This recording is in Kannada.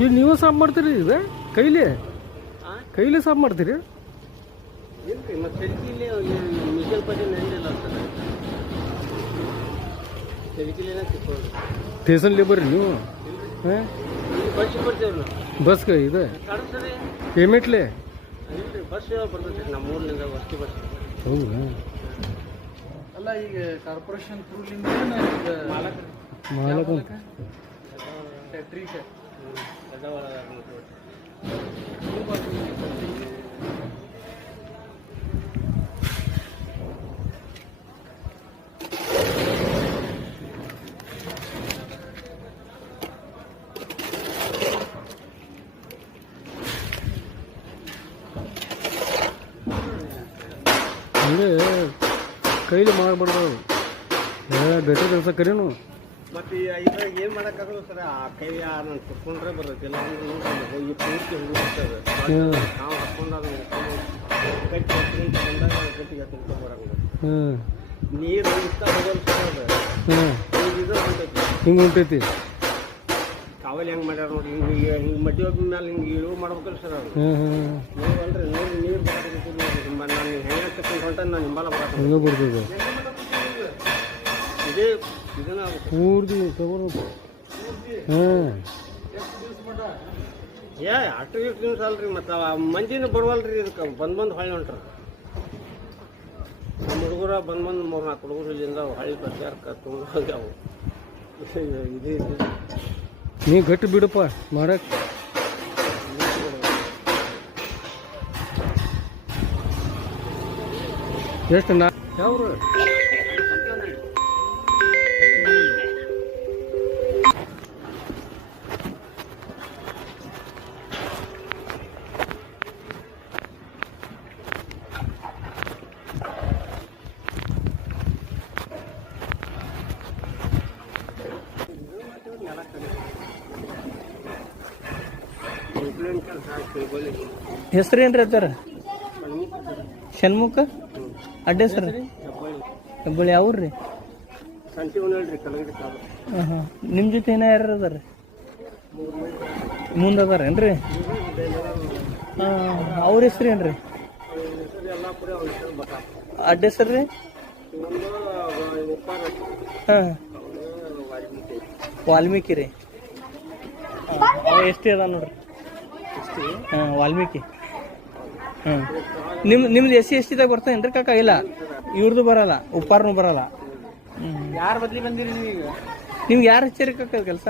ಈಗ ನೀವು ಸಾಫ್ ಮಾಡ್ತೀರಿ ಇದು ಕೈಲಿ ಕೈಲಿ ಸಾಫ್ ಮಾಡ್ತೀರಿ? ಇಲ್ರಿ ಮತ್ತೆ ಚಳಿಕಿಲಿ ಮಿಷಲ್ ಪಟ್ಟಿ ನೆಂದಿಲ್ಲ ಚಳಿಕಿಲಿನ ಸಿಕ್ಕೋದು ಸ್ಟೇಷನ್ ಲೇಬರ್ ನೀವು? ಹಾಂ ಬಸ್ ಕೊಡ್ತೇವೆ ನಾವು. ಬಸ್ ಇದೆ ಕಳಿಸ್ರಿ ಪೇಮೆಂಟ್ಲೆ? ಇಲ್ರಿ ಬಸ್ ಯಾವ ಬರ್ತೈತೆ ನಮ್ಮ ಊರಿನಿಂದ ವಸ್ತಿ ಬಸ್. ಹೌದಾ? ಅಲ್ಲ ಈಗ ಕಾರ್ಪೊರೇಷನ್ ಥ್ರೂಲಿಂದ ಮಾಲಕ ಮಾಡಕ್ಕಂತ ಫ್ಯಾಕ್ಟ್ರಿಗೆ ಹಂಗೆ ಕೈಲಿ ಮಾಡಬಾರ್ದು. ಬೆಟ್ರ್ ಕೆಲಸ ಕರೀನು. ಮತ್ತು ಇದ್ರಾಗ ಏನು ಮಾಡೋಕ್ಕಾಗಲ್ಲ ಸರ್, ಆ ಕೈ ನಾನು ಕುತ್ಕೊಂಡ್ರೆ ಬರ್ತೈತಿ. ಇಲ್ಲ ಅಂದ್ರೆ ಈ ಪೂರ್ತಿ ಹೋಗ್ಬಿಡ್ತದೆ. ನಾವು ಹಾಕ್ಕೊಂಡು ಅದನ್ನು ಗಟ್ಟಿ ಬಂದಾಗ ಗಟ್ಟಿಗೆ ತಿಳ್ಕೊಂಬರಂಗ ನೀರು ಇಷ್ಟ ಹೋಗಲ್ಲ ಸರ್. ಅದು ಇದು ಹೊಂಟೈತಿ, ಹಿಂಗೆ ಹೊಂಟೈತಿ. ಕಾವಲಿ ಹೆಂಗೆ ಮಾಡ್ಯಾರ ನೋಡಿ, ಹಿಂಗೆ ಮಡ್ಡಿ ಹೋಗಿದ ಮೇಲೆ ಹಿಂಗೆ ಇಳುವು ಮಾಡ್ಬೇಕಲ್ಲ ಸರ್. ಅದು ನೀವು ಅಲ್ರಿ ನೀರು ಬರೋದೈತಿ. ನಾನು ಹೆಂಗೆ ತಗೊಂಡು ಹೊಂಟ ನಾನು ಹಿಂಬಾಲ ಬರೋದು ಹಂಗೆ ಬರ್ತದೆ. ಇದೇ ಇದನ್ನ ಪೂರ್ತಿ ತಗೋರು. ಹಾಂ ಅಷ್ಟು ಇಷ್ಟು ದಿವಸ ಅಲ್ರಿ. ಮತ್ತು ಮಂದಿನ ಬರುವಲ್ರಿ ಇದಕ್ಕೆ ಬಂದು ಹೊಳ್ಳಿ ಹೊಂಟ್ರ. ನಮ್ಮ ಹುಡುಗರ ಬಂದು 3-4 ಹುಡುಗರು ಇಲ್ಲಿಂದ ಹೊಳ್ಳಿ ಬರ್ಸ್ಯಾರ ತುಂಬ ಹೋಗ್ಯಾವು. ಇದೇ ನೀ ಗಟ್ಟಿ ಬಿಡಪ್ಪ ಮಾಡಕ್ಕೆ. ಎಷ್ಟು ನಾ ಯಾವ್ರು ಹೆಸರು ಏನ್ರಿ ಅತ್ತಾರ? ಷಣ್ಮುಖ ಅಡ್ಡ ಹೆಸರು ಹೆಬ್ಬಳ್ಳಿ. ಯಾವ್ರಿ? ಸಂತೀವನಲ್ರಿ ಕಲಗಡಿ ಕಾಲು. ಹಾಂ ಹಾಂ. ನಿಮ್ಮ ಜೊತೆ ಏನೋ ಯಾರು ಅದಾರ? ಮುಂದೆ ಅದಾರೇನ್ರಿ? ಹಾಂ. ಅವ್ರ ಹೆಸ್ರು ಏನ್ರಿ? ಯಲ್ಲಾಪುರ ಅವ್ರ ಹೆಸರು ಬಕ. ಅಡ್ಡ ಹೆಸರು ರೀ? ಹಾಂ ವಾಲ್ಮೀಕಿ ರೀ. ಹಾಂ ಎಷ್ಟು ಅದ ನೋಡ್ರಿ? ಹಾಂ ವಾಲ್ಮೀಕಿ. ಹಾಂ ನಿಮ್ದು SC ST ಬರ್ತಾನೇನ್ರಿ ಕಾಕ? ಇಲ್ಲ ಇವ್ರದ್ದು ಬರಲ್ಲ, ಉಪ್ಪಾರನು ಬರಲ್ಲ. ಯಾರ ಬದ್ಲಿ ಬಂದಿರಿ ನೀವು? ನಿಮ್ಗೆ ಯಾರು ಹಚ್ಚಾರಿ ಕಾಕ ಕೆಲಸ?